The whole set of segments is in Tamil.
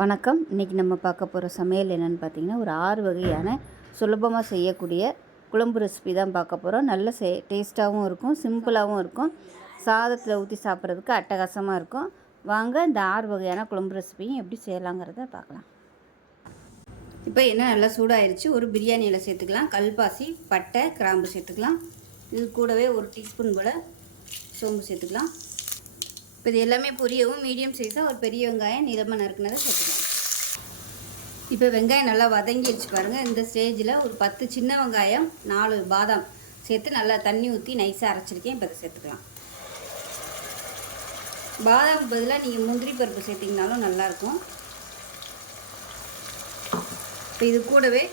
வணக்கம். இன்றைக்கி நம்ம பார்க்க போகிற சமையல் என்னென்னு பார்த்தீங்கன்னா, ஒரு 6 வகையான சுலபமாக செய்யக்கூடிய குழம்பு ரெசிபி தான் பார்க்க போகிறோம். நல்ல டேஸ்ட்டாகவும் இருக்கும், சிம்பிளாகவும் இருக்கும், சாதத்தில் ஊற்றி சாப்பிட்றதுக்கு அட்டகாசமாக இருக்கும். வாங்க இந்த 6 வகையான குழம்பு ரெசிபியும் எப்படி செய்யலாங்கிறத பார்க்கலாம். இப்போ என்ன நல்லா சூடாயிருச்சு. ஒரு பிரியாணி இலை சேர்த்துக்கலாம், கல்பாசி, பட்டை, கிராம்பு சேர்த்துக்கலாம். இது கூடவே ஒரு டீஸ்பூன் போல் சோம்பு சேர்த்துக்கலாம். இப்போ இது எல்லாமே பொரியவும் மீடியம் சைஸாக ஒரு பெரிய வெங்காயம் நீளமாக நறுக்குனதை சேர்த்துக்கலாம். இப்போ வெங்காயம் நல்லா வதங்கிடுச்சு பாருங்கள். இந்த ஸ்டேஜில் ஒரு 10 சின்ன வெங்காயம் 4 பாதாம் சேர்த்து நல்லா தண்ணி ஊற்றி நைஸாக அரைச்சிருக்கேன். இப்போ அதை சேர்த்துக்கலாம். பாதாம் பதிலாக நீங்கள் முந்திரி பருப்பு சேர்த்திங்கனாலும் நல்லாயிருக்கும். இப்போ இது கூடவே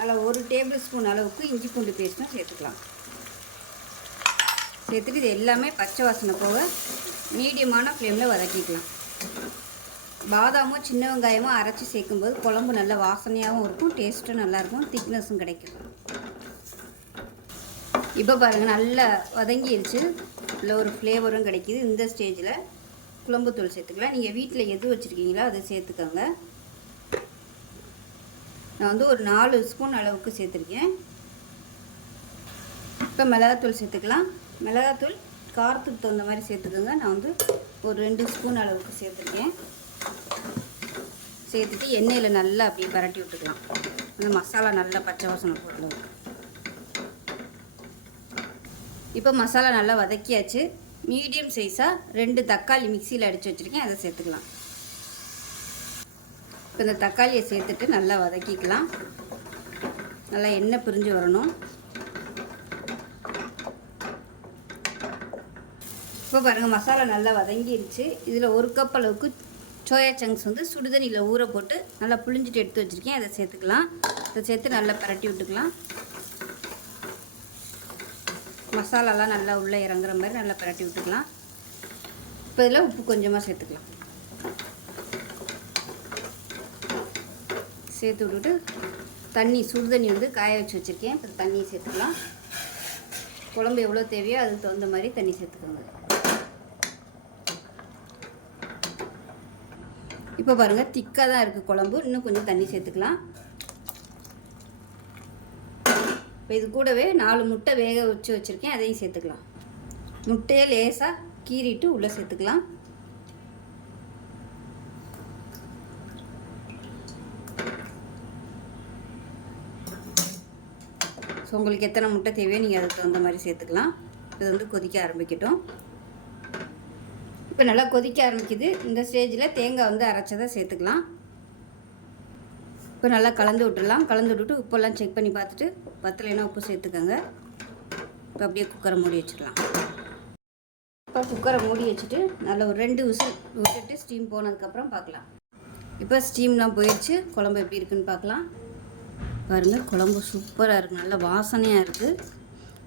நல்லா 1 டேபிள் ஸ்பூன் அளவுக்கு இஞ்சி பூண்டு பேஸ்ட்டும் சேர்த்துக்கலாம். சேர்த்துட்டு இது எல்லாமே பச்சை வாசனை போக மீடியமான ஃப்ளேமில் வதக்கிக்கலாம். பாதாமும் சின்ன வெங்காயமும் அரைச்சி சேர்க்கும்போது குழம்பு நல்ல வாசனையாகவும் இருக்கும், டேஸ்ட்டும் நல்லாயிருக்கும், திக்னஸும் கிடைக்கும். இப்போ பாருங்கள் நல்லா வதங்கிடுச்சு, இல்லை ஒரு ஃப்ளேவரும் கிடைக்கிது. இந்த ஸ்டேஜில் குழம்புத்தூள் சேர்த்துக்கலாம். நீங்கள் வீட்டில் எது வச்சுருக்கீங்களோ அதை சேர்த்துக்கோங்க. நான் வந்து ஒரு 4 ஸ்பூன் அளவுக்கு சேர்த்துருக்கேன். இப்போ மிளகாத்தூள் சேர்த்துக்கலாம். மிளகாத்தூள் காரத்துக்கு தகுந்த மாதிரி சேர்த்துக்கோங்க. நான் வந்து ஒரு 2 ஸ்பூன் அளவுக்கு சேர்த்துருக்கேன். சேர்த்துட்டு எண்ணெயில் நல்லா அப்படியே பரட்டி விட்டுக்கலாம். அந்த மசாலா நல்லா பச்சை வாசனை போடலாம். இப்போ மசாலா நல்லா வதக்கியாச்சு. மீடியம் சைஸாக 2 தக்காளி மிக்சியில் அடித்து வச்சுருக்கேன், அதை சேர்த்துக்கலாம். இப்போ இந்த தக்காளியை சேர்த்துட்டு நல்லா வதக்கிக்கலாம். நல்லா எண்ணெய் பிரிஞ்சு வரணும். இப்போ பாருங்கள் மசாலா நல்லா வதங்கிடுச்சு. இதில் 1 கப் அளவுக்கு சோயா சங்க்ஸ் வந்து சுடுதண்ணியில் ஊற போட்டு நல்லா புளிஞ்சிட்டு எடுத்து வச்சுருக்கேன், அதை சேர்த்துக்கலாம். அதை சேர்த்து நல்லா பரட்டி விட்டுக்கலாம். மசாலாலாம் நல்லா உள்ளே இறங்குற மாதிரி நல்லா பரட்டி விட்டுக்கலாம். இப்போ இதில் உப்பு கொஞ்சமாக சேர்த்துக்கலாம். சேர்த்து விட்டுட்டு தண்ணி சுடுதண்ணி வந்து காய வச்சு வச்சுருக்கேன். இப்போ தண்ணியை சேர்த்துக்கலாம். குழம்பு எவ்வளோ தேவையோ அதுக்கு தகுந்த மாதிரி தண்ணி சேர்த்துக்கோங்க. இப்போ பாருங்கள் திக்காக தான் இருக்குது குழம்பு, இன்னும் கொஞ்சம் தண்ணி சேர்த்துக்கலாம். இப்போ இது கூடவே 4 முட்டை வேக வச்சுருக்கேன், அதையும் சேர்த்துக்கலாம். முட்டையை லேசாக கீறிட்டு உள்ளே சேர்த்துக்கலாம். ஸோ உங்களுக்கு எத்தனை முட்டை தேவையோ நீங்கள் அதுக்கு தகுந்த மாதிரி சேர்த்துக்கலாம். இது வந்து கொதிக்க ஆரம்பிக்கட்டும். இப்போ நல்லா கொதிக்க ஆரம்பிக்குது. இந்த ஸ்டேஜில் தேங்காய் வந்து அரைச்சதை சேர்த்துக்கலாம். இப்போ நல்லா கலந்து விட்டுடலாம். கலந்து விட்டுட்டு உப்பெல்லாம் செக் பண்ணி பார்த்துட்டு பத்தலைன்னா உப்பு சேர்த்துக்கோங்க. இப்போ அப்படியே குக்கரை மூடி வச்சுக்கலாம். இப்போ குக்கரை மூடி வச்சுட்டு நல்லா ஒரு 2 விசில் விட்டுட்டு ஸ்டீம் போனதுக்கப்புறம் பார்க்கலாம். இப்போ ஸ்டீம்லாம் போயிடுச்சு. குழம்பு எப்படி இருக்குன்னு பார்க்கலாம். பாருங்கள் குழம்பு சூப்பராக இருக்குது, நல்ல வாசனையாக இருக்குது.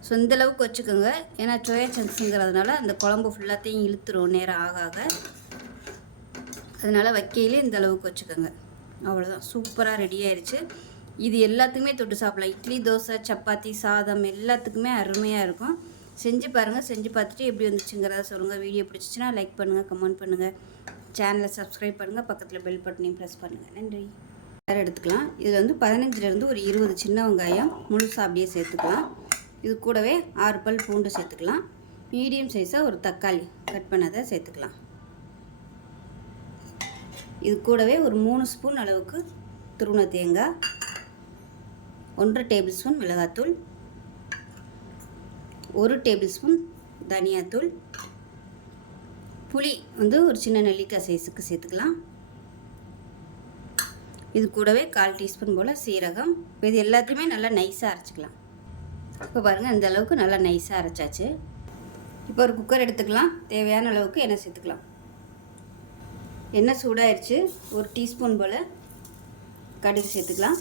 ஸோ இந்தளவுக்கு வச்சுக்கோங்க. ஏன்னா சோயா சங்க்ஸுங்கிறதுனால அந்த குழம்பு ஃபுல்லாத்தையும் இழுத்துரும் நேரம் ஆக ஆக. அதனால் வைக்கையிலே இந்த அளவுக்கு வச்சுக்கோங்க. அவ்வளோதான், சூப்பராக ரெடி ஆயிடுச்சு. இது எல்லாத்துக்குமே தொட்டு சாப்பிடலாம். இட்லி, தோசை, சப்பாத்தி, சாதம் எல்லாத்துக்குமே அருமையாக இருக்கும். செஞ்சு பாருங்கள். செஞ்சு பார்த்துட்டு எப்படி வந்துச்சுங்கிறத சொல்லுங்கள். வீடியோ பிடிச்சிச்சின்னா லைக் பண்ணுங்கள், கமெண்ட் பண்ணுங்கள், சேனலை சப்ஸ்கிரைப் பண்ணுங்கள், பக்கத்தில் பெல் பட்டனையும் ப்ரெஸ் பண்ணுங்கள். நன்றி. வேறு எடுத்துக்கலாம். இதில் வந்து 15லேருந்து ஒரு 20 சின்ன வெங்காயம் முழுசாக அப்படியே சேர்த்துக்கலாம். இது கூடவே 6 பல் பூண்டு சேர்த்துக்கலாம். மீடியம் சைஸாக ஒரு தக்காளி கட் பண்ணதை சேர்த்துக்கலாம். இது கூடவே ஒரு 3 ஸ்பூன் அளவுக்கு துருவன தேங்காய், 1 டேபிள் ஸ்பூன் மிளகாத்தூள், 1 டேபிள் ஸ்பூன் தனியாத்தூள், புளி வந்து ஒரு சின்ன நெல்லிக்காய் சைஸுக்கு சேர்த்துக்கலாம். இது கூடவே 1/4 டீஸ்பூன் போல் சீரகம். இது எல்லாத்தையுமே நல்லா நைஸாக அரைச்சிக்கலாம். இப்போ பாருங்கள் இந்த அளவுக்கு நல்லா நைஸாக அரைச்சாச்சு. இப்போ ஒரு குக்கர் எடுத்துக்கலாம். தேவையான அளவுக்கு எண்ணெய் சேர்த்துக்கலாம். எண்ணெய் சூடாயிருச்சு. 1 டீஸ்பூன் போல் கடுகு சேர்த்துக்கலாம்.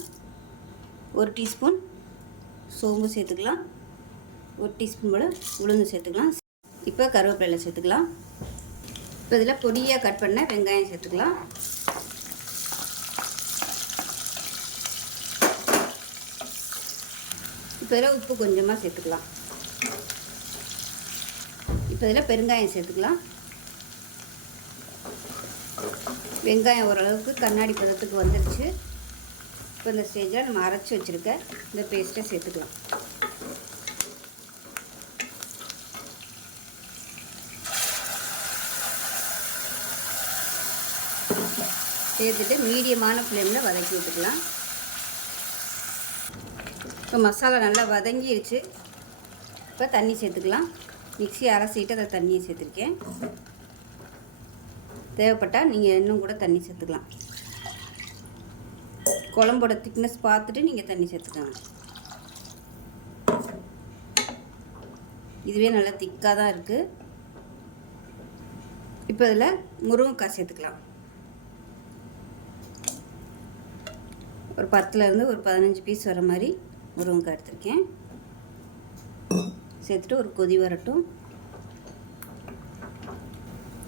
1 டீஸ்பூன் சோம்பு சேர்த்துக்கலாம். 1 டீஸ்பூன் போல் உளுந்து சேர்த்துக்கலாம். இப்போ கருவேப்பிலை சேர்த்துக்கலாம். இப்போ இதில் பொடியாக கட் பண்ண வெங்காயம் சேர்த்துக்கலாம். இப்போ இதில் உப்பு கொஞ்சமாக சேர்த்துக்கலாம். இப்போ இதில் பெருங்காயம் சேர்த்துக்கலாம். வெங்காயம் ஓரளவுக்கு கண்ணாடி பதத்துக்கு வந்துருச்சு. இப்போ இந்த ஸ்டேஜில் நம்ம அரைச்சி வச்சுருக்க இந்த பேஸ்ட்டை சேர்த்துக்கலாம். சேர்த்துட்டு மீடியமான ஃப்ளேமில் வதக்கி விட்டுக்கலாம். இப்போ மசாலா நல்லா வதங்கிடுச்சு. இப்போ தண்ணி சேர்த்துக்கலாம். மிக்ஸி அரைச்சிட்டு அதை தண்ணியை சேர்த்துருக்கேன். தேவைப்பட்டால் நீங்கள் இன்னும் கூட தண்ணி சேர்த்துக்கலாம். குழம்போட திக்னஸ் பார்த்துட்டு நீங்கள் தண்ணி சேர்த்துக்கோங்க. இதுவே நல்லா திக்காக தான் இருக்குது. இப்போ இதில் முருங்கைக்காய் சேர்த்துக்கலாம். ஒரு 10லேருந்து ஒரு 15 பீஸ் வர மாதிரி முருங்கைக்காய் எடுத்திருக்கேன். சேர்த்துட்டு ஒரு கொதி வரட்டும்.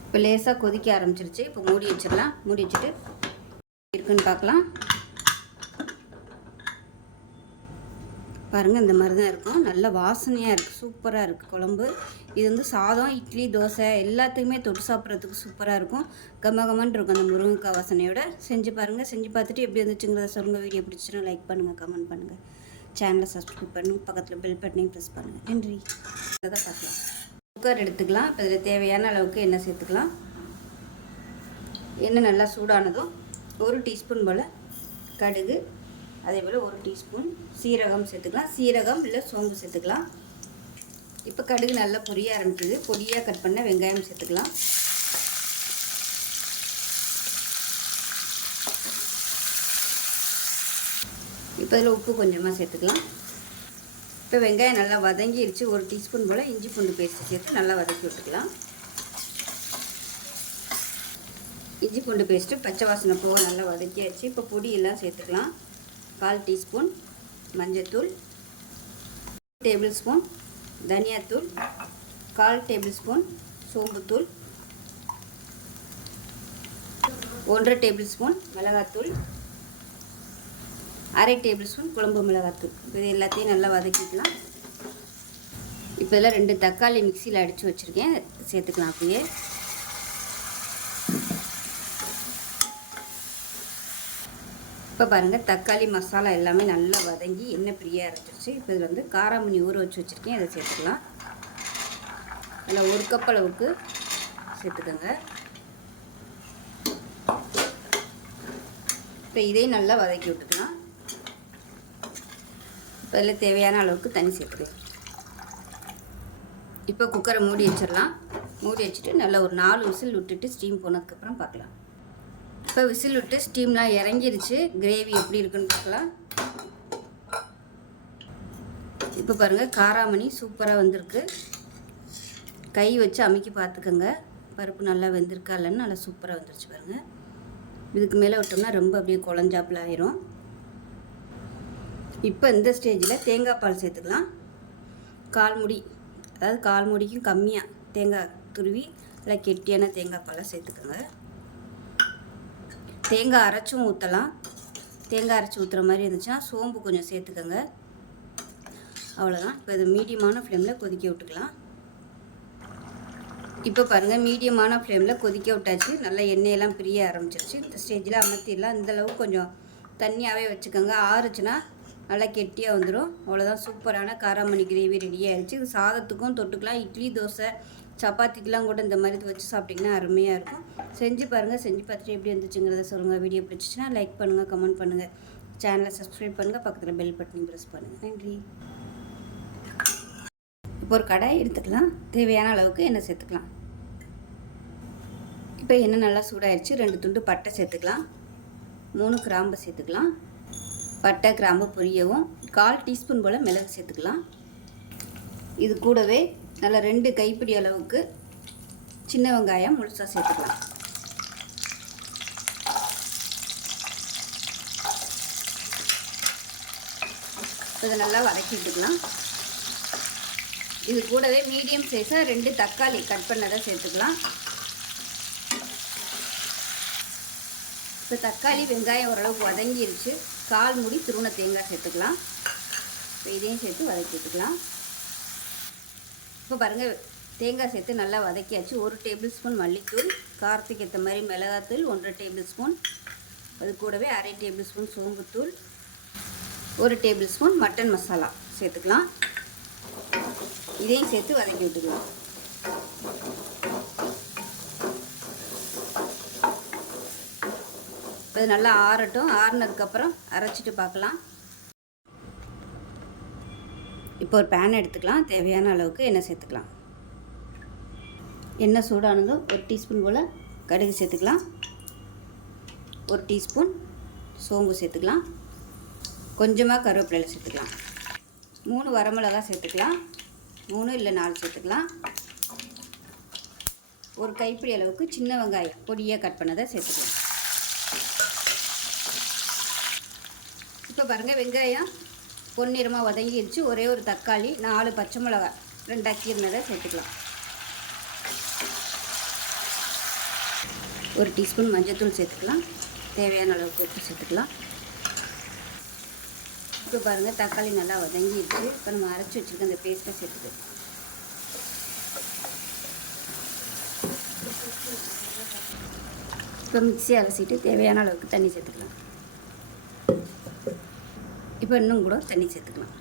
இப்போ லேசாக கொதிக்க ஆரம்பிச்சிருச்சு. இப்போ மூடி வச்சிடலாம். மூடி வச்சுட்டு இருக்குன்னு பார்க்கலாம். பாருங்கள், இந்த மாதிரி தான் இருக்கும். நல்ல வாசனையாக இருக்குது. சூப்பராக இருக்குது குழம்பு. இது வந்து சாதம், இட்லி, தோசை எல்லாத்துக்குமே தொட்டு சாப்பிட்றதுக்கு சூப்பராக இருக்கும். கமகமன்னு இருக்கும் அந்த முருங்கைக்காய் வாசனையோட. செஞ்சு பாருங்கள். செஞ்சு பார்த்துட்டு எப்படி இருந்துச்சுங்கிறத சொல்லுங்கள். வீடியோ பிடிச்சினா லைக் பண்ணுங்கள், கமெண்ட் பண்ணுங்கள், சேனலை சப்ஸ்கிரைப் பண்ணுங்கள், பக்கத்தில் பெல் பட்டனையும் ப்ரெஸ் பண்ணுங்கள். நன்றி. அதை பார்க்கலாம். குக்கர் எடுத்துக்கலாம். இப்போ இதில் தேவையான அளவுக்கு எண்ணெய் சேர்த்துக்கலாம். எண்ணெய் நல்லா சூடானதும் 1 டீஸ்பூன் போல் கடுகு, அதே போல் 1 டீஸ்பூன் சீரகம் சேர்த்துக்கலாம். சீரகம் இல்லை சோம்பு சேர்த்துக்கலாம். இப்போ கடுகு நல்லா பொரிய ஆரம்பிக்குது. பொடியாக கட் பண்ண வெங்காயம் சேர்த்துக்கலாம். இப்போ இதில் உப்பு கொஞ்சமாக சேர்த்துக்கலாம். இப்போ வெங்காயம் நல்லா வதங்கிடுச்சு. 1 டீஸ்பூன் போல் இஞ்சி பூண்டு பேஸ்ட்டு சேர்த்து நல்லா வதக்கி விட்டுக்கலாம். இஞ்சி பூண்டு பேஸ்ட்டு பச்சை வாசனை போக நல்லா வதக்கியாச்சு. இப்போ பொடியெல்லாம் சேர்த்துக்கலாம். 1/4 டீஸ்பூன் மஞ்சள்தூள், 1 டேபிள் ஸ்பூன் தனியாத்தூள், 1/4 டேபிள் ஸ்பூன் சோம்புத்தூள், 1/2 டேபிள் ஸ்பூன் மிளகாத்தூள், 1/2 டேபிள் ஸ்பூன் குழம்பு மிளகாத்தூள். இது எல்லாத்தையும் நல்லா வதக்கிக்கலாம். இப்போ இதில் 2 தக்காளி மிக்சியில் அடித்து வச்சுருக்கேன், சேர்த்துக்கலாம். அப்படியே இப்போ பாருங்கள், தக்காளி மசாலா எல்லாமே நல்லா வதங்கி எண்ணெய் பிரியாக அரைச்சிருச்சு. இப்போ இதில் வந்து காராமணி ஊற வச்சு வச்சுருக்கேன், அதை சேர்த்துக்கலாம். அதில் 1 கப் அளவுக்கு சேர்த்துக்கோங்க. இப்போ இதையும் நல்லா வதக்கி விட்டுக்கலாம். இப்போ இதில் தேவையான அளவுக்கு தண்ணி சேர்த்துக்கலாம். இப்போ குக்கரை மூடி வச்சிடலாம். மூடி வச்சுட்டு நல்லா ஒரு 4 விசில் விட்டுட்டு ஸ்டீம் போனதுக்கப்புறம் பார்க்கலாம். இப்போ விசில் விட்டு ஸ்டீம்லாம் இறங்கிருச்சு. கிரேவி எப்படி இருக்குன்னு பார்க்கலாம். இப்போ பாருங்கள், காராமணி சூப்பராக வந்திருக்கு. கை வச்சு அமுக்கி பார்த்துக்கோங்க, பருப்பு நல்லா வெந்திருக்கா இல்லைன்னு. நல்லா சூப்பராக வந்துருச்சு பாருங்கள். இதுக்கு மேலே விட்டோம்னா ரொம்ப அப்படியே குழஞ்சாப்பில் ஆயிரும். இப்போ இந்த ஸ்டேஜில் தேங்காய் பால் சேர்த்துக்கலாம். 1/4 மூடி, அதாவது 1/4 மூடிக்கும் கம்மியாக தேங்காய் துருவி நல்லா கெட்டியான தேங்காய் பாலை சேர்த்துக்கோங்க. தேங்காய் அரைச்சும் ஊற்றலாம். தேங்காய் அரைச்சி ஊற்றுற மாதிரி இருந்துச்சுன்னா சோம்பு கொஞ்சம் சேர்த்துக்கோங்க. அவ்வளோதான். இப்போ இது மீடியமான ஃப்ளேமில் கொதிக்க விட்டுக்கலாம். இப்போ பாருங்கள், மீடியமான ஃப்ளேமில் கொதிக்க விட்டாச்சு. நல்லா எண்ணெயெல்லாம் பிரிய ஆரம்பிச்சிருச்சு. இந்த ஸ்டேஜில் அமர்த்திடலாம். இந்தளவு கொஞ்சம் தண்ணியாகவே வச்சுக்கோங்க. ஆறுச்சுன்னா நல்லா கெட்டியாக வந்துடும். அவ்வளோதான். சூப்பரான காராமணி கிரேவி ரெடி ஆகிடுச்சு. இது சாதத்துக்கும் தொட்டுக்கலாம். இட்லி, தோசை, சப்பாத்திக்கெலாம் கூட இந்த மாதிரி வச்சு சாப்பிட்டிங்கன்னா அருமையாக இருக்கும். செஞ்சு பாருங்கள். செஞ்சு பார்த்துட்டு எப்படி இருந்துச்சுங்கிறத சொல்லுங்கள். வீடியோ பிடிச்சிச்சின்னா லைக் பண்ணுங்கள், கமெண்ட் பண்ணுங்கள், சேனலை சப்ஸ்கிரைப் பண்ணுங்கள், பக்கத்தில் பெல் பட்டனையும் ப்ரெஸ் பண்ணுங்கள். நன்றி. இப்போ ஒரு கடாய் எடுத்துக்கலாம். தேவையான அளவுக்கு எண்ணெய் சேர்த்துக்கலாம். இப்போ எண்ணெய் நல்லா சூடாகிடுச்சு. 2 துண்டு பட்டை சேர்த்துக்கலாம். 3 கிராம்பு சேர்த்துக்கலாம். பட்டை கிராம்பு பொரியவும் 1/4 டீஸ்பூன் போல் மிளகு சேர்த்துக்கலாம். இது கூடவே நல்லா 2 கைப்பிடி அளவுக்கு சின்ன வெங்காயம் முழுசாக சேர்த்துக்கலாம். இதை நல்லா வதக்கி விட்டுக்கலாம். இது கூடவே மீடியம் சைஸாக 2 தக்காளி கட் பண்ணதை சேர்த்துக்கலாம். இப்போ தக்காளி வெங்காயம் ஓரளவுக்கு வதங்கிருச்சு. 1/4 மூடி துருவன தேங்காய் சேர்த்துக்கலாம். இப்போ இதையும் சேர்த்து வதக்கி விட்டுக்கலாம். இப்போ பாருங்கள், தேங்காய் சேர்த்து நல்லா வதக்கியாச்சு. 1 டேபிள் ஸ்பூன் மல்லித்தூள், காரத்துக்கு ஏற்ற மாதிரி மிளகாத்தூள் 1 டேபிள் ஸ்பூன், அது கூடவே 1/2 டேபிள் ஸ்பூன் சோம்புத்தூள், 1 டேபிள் ஸ்பூன் மட்டன் மசாலா சேர்த்துக்கலாம். இதையும் சேர்த்து வதக்கி விட்டுக்கலாம். அது நல்லா ஆறட்டும். ஆறுனதுக்கப்புறம் அரைச்சிட்டு பார்க்கலாம். இப்போ ஒரு பேன் எடுத்துக்கலாம். தேவையான அளவுக்கு எண்ணெய் சேர்த்துக்கலாம். எண்ணெய் சூடானதும் 1 டீஸ்பூன் போல் கடுகு சேர்த்துக்கலாம். 1 டீஸ்பூன் சோம்பு சேர்த்துக்கலாம். கொஞ்சமாக கருவேப்பிலை சேர்த்துக்கலாம். 3 வரமிளகாய் சேர்த்துக்கலாம். 3 இல்லை 4 சேர்த்துக்கலாம். ஒரு கைப்பிடி அளவுக்கு சின்ன வெங்காயம் பொடியாக கட் பண்ணதை சேர்த்துக்கலாம். இப்போ பாருங்கள், வெங்காயம் பொன்னிறமாக வதங்கிடுச்சு. ஒரே ஒரு தக்காளி, 4 பச்சை மிளகாய் 2 கீறினதை சேர்த்துக்கலாம். 1 டீஸ்பூன் மஞ்சள்தூள் சேர்த்துக்கலாம். தேவையான அளவுக்கு உப்பு சேர்த்துக்கலாம். இப்போ பாருங்கள், தக்காளி நல்லா வதங்கிடுச்சு. இப்போ நம்ம அரைச்சி வச்சுருக்க அந்த பேஸ்ட்டை சேர்த்துக்கலாம். இப்போ மிக்ஸி அலசிட்டு தேவையான அளவுக்கு தண்ணி சேர்த்துக்கலாம். இப்போ இன்னும் கூட தண்ணி சேர்த்துக்கலாம்.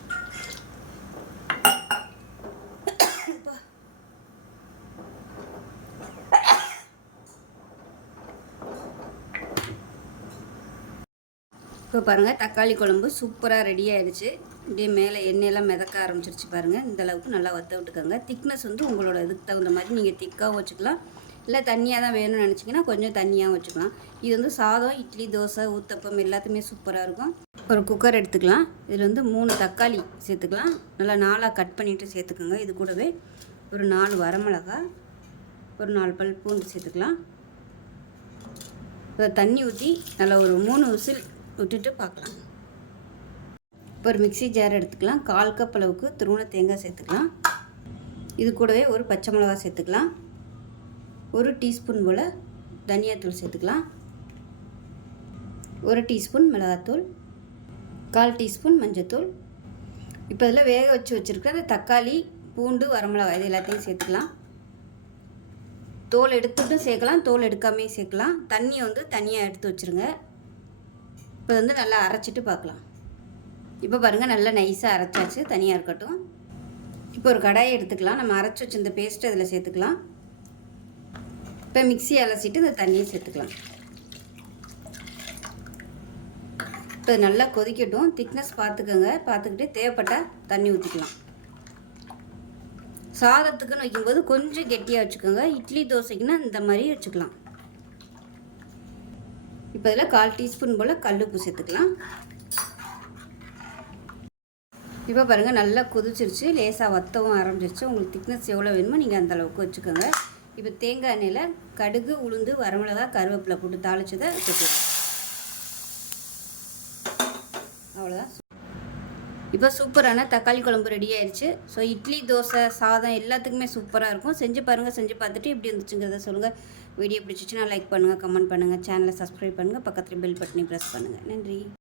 இப்போ பாருங்கள், தக்காளி குழம்பு சூப்பராக ரெடி ஆகிடுச்சு. இப்படியே மேலே எண்ணெயெல்லாம் மிதக்க ஆரம்பிச்சிருச்சு பாருங்கள். இந்த அளவுக்கு நல்லா வற்ற விட்டுக்கோங்க. திக்னஸ் வந்து உங்களோட இதுக்கு தகுந்த மாதிரி நீங்கள் திக்காகவும் வச்சுக்கலாம், இல்லை தண்ணியாக தான் வேணும்னு நினச்சிங்கன்னா கொஞ்சம் தண்ணியாகவும் வச்சுக்கலாம். இது வந்து சாதம், இட்லி, தோசை, ஊத்தப்பம் எல்லாத்துக்குமே சூப்பராக இருக்கும். ஒரு குக்கர் எடுத்துக்கலாம். இதில் வந்து 3 தக்காளி சேர்த்துக்கலாம். நல்லா 4ஆக கட் பண்ணிவிட்டு சேர்த்துக்கோங்க. இது கூடவே ஒரு 4 வரமிளகாய், ஒரு 4 பல் பூண்டு சேர்த்துக்கலாம். அதை தண்ணி ஊற்றி நல்லா ஒரு 3 விசில் விட்டுட்டு பார்க்கலாம். இப்போ ஒரு மிக்ஸி ஜார் எடுத்துக்கலாம். 1/4 கப் அளவுக்கு துருவன தேங்காய் சேர்த்துக்கலாம். இது கூடவே ஒரு பச்சை மிளகாய் சேர்த்துக்கலாம். 1 டீஸ்பூன் போல் தனியாத்தூள் சேர்த்துக்கலாம். 1 டீஸ்பூன் மிளகாத்தூள், 1/4 டீஸ்பூன் மஞ்சத்தூள். இப்போ இதில் வேக வச்சுருக்கிற அந்த தக்காளி, பூண்டு, வரமிளகாய் இது எல்லாத்தையும் சேர்த்துக்கலாம். தோல் எடுத்துட்டும் சேர்க்கலாம், தோல் எடுக்காமே சேர்க்கலாம். தண்ணியை வந்து தனியாக எடுத்து வச்சுருங்க. இப்போ வந்து நல்லா அரைச்சிட்டு பார்க்கலாம். இப்போ பாருங்கள், நல்லா நைஸாக அரைச்சாச்சு. தனியாக இருக்கட்டும். இப்போ ஒரு கடாயை எடுத்துக்கலாம். நம்ம அரைச்சி வச்சு இந்த பேஸ்ட்டு அதில் சேர்த்துக்கலாம். இப்போ மிக்ஸி அலசிட்டு இந்த தண்ணியை சேர்த்துக்கலாம். இப்போ நல்லா கொதிக்கட்டும். திக்னஸ் பார்த்துக்கோங்க. பார்த்துக்கிட்டு தேவைப்பட்டால் தண்ணி ஊற்றிக்கலாம். சாதத்துக்குன்னு வைக்கும்போது கொஞ்சம் கெட்டியாக வச்சுக்கோங்க. இட்லி, தோசைக்குன்னா இந்த மாதிரி வச்சுக்கலாம். இப்போ இதில் 1/4 டீஸ்பூன் போல் கல்லுப்பு சேர்த்துக்கலாம். இப்போ பாருங்கள், நல்லா கொதிச்சிருச்சு. லேசாக வற்றவும் ஆரம்பிச்சிருச்சு. உங்களுக்கு திக்னஸ் எவ்வளோ வேணுமோ நீங்கள் அந்த அளவுக்கு வச்சுக்கோங்க. இப்போ தேங்காய் எண்ணெயில் கடுகு, உளுந்து, வரமிளகாய், கருவேப்பிலை போட்டு தாளிச்சதை சேர்த்துக்கலாம். அவ்வளோதான். இப்போ சூப்பரான தக்காளி குழம்பு ரெடி ஆயிடுச்சு. ஸோ இட்லி, தோசை, சாதம் எல்லாத்துக்குமே சூப்பராக இருக்கும். செஞ்சு பாருங்கள். செஞ்சு பார்த்துட்டு எப்படி இருந்துச்சுங்கிறத சொல்லுங்கள். வீடியோ பிடிச்சிச்சுன்னா லைக் பண்ணுங்கள், கமெண்ட் பண்ணுங்கள், சேனலை சப்ஸ்கிரைப் பண்ணுங்கள், பக்கத்தில் பெல் பட்டனை ப்ரெஸ் பண்ணுங்கள். நன்றி.